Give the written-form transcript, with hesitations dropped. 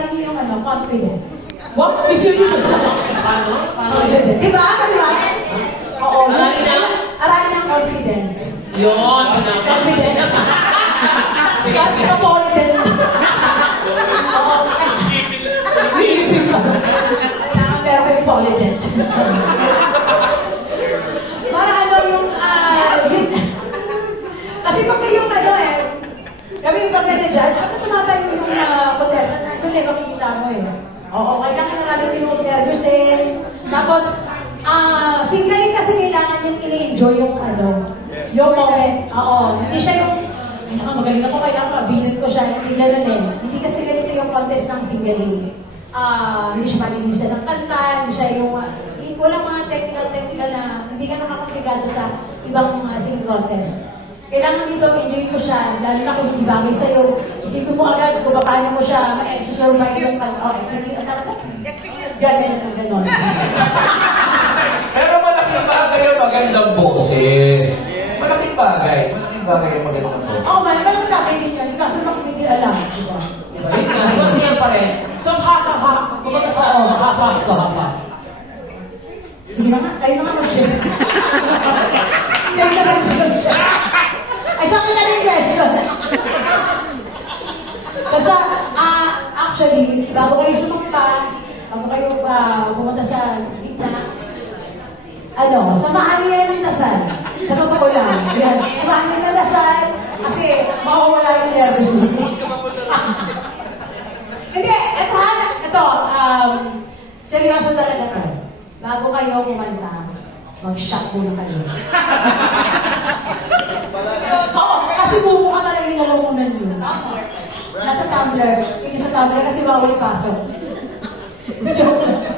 aralin niyo yung ano, confident. What? Mission yun siya. Paano? Diba? Diba? Oo. Aralin ng confidence. Yun. Confidence. Cosmopolitan. Oo. Philippine pa. Kailangan meron kayong polydent. Para ano yung, kasi pag yung ano kami yung pag-judge, pagka tumatayo yung contestant, doon makikita mo Oo, kailangan aralin yung nervous din. Tapos, signaling kasi kailangan yung in-enjoy yung yung moment. Oo, hindi siya yung kailangan magaling ako, kailangan mabilin ko siya. Hindi gano'n Hindi kasi ganito yung contest ng signaling. Hindi siya malinisan ng kanta, hindi siya yung walang mga technical na hindi ganun kakomplikado sa ibang singing contest. Kailangan dito, enjoy mo siya, lalo na kung hindi bagay sa'yo. Isipin mo agad kung paano mo siya ma-exercise yung execute. Ganon. Pero malaking bagay yung magandang boses. Malaking bagay yung magandang boses. Oo, malaking bagay din yan. Kasi hindi alam. Diba? Yun nga, so hindi yan pa rin. So, half-half. Kumbaga sa half-half to half-half. Sige na nga, kayo naman mag-share. Kayo naman mag-share. Ay, sa akin na rin question. Basta, actually, bago kayo sumampa, bago kayo pumunta sa gitna, samahan niyo yung dasal. Sa totoo lang. Yan. Samahan niyo yung dasal kasi mawawala yung nervous niyo. Hindi, ito, seryoso talaga to. Bago kayo kumanta, mag-shock muna kayo. Oo, kasi bubuka talaga yung lalamunan nyo. Nasa tumbler. Hindi sa tumbler kasi bawal ipasok. Joke lang.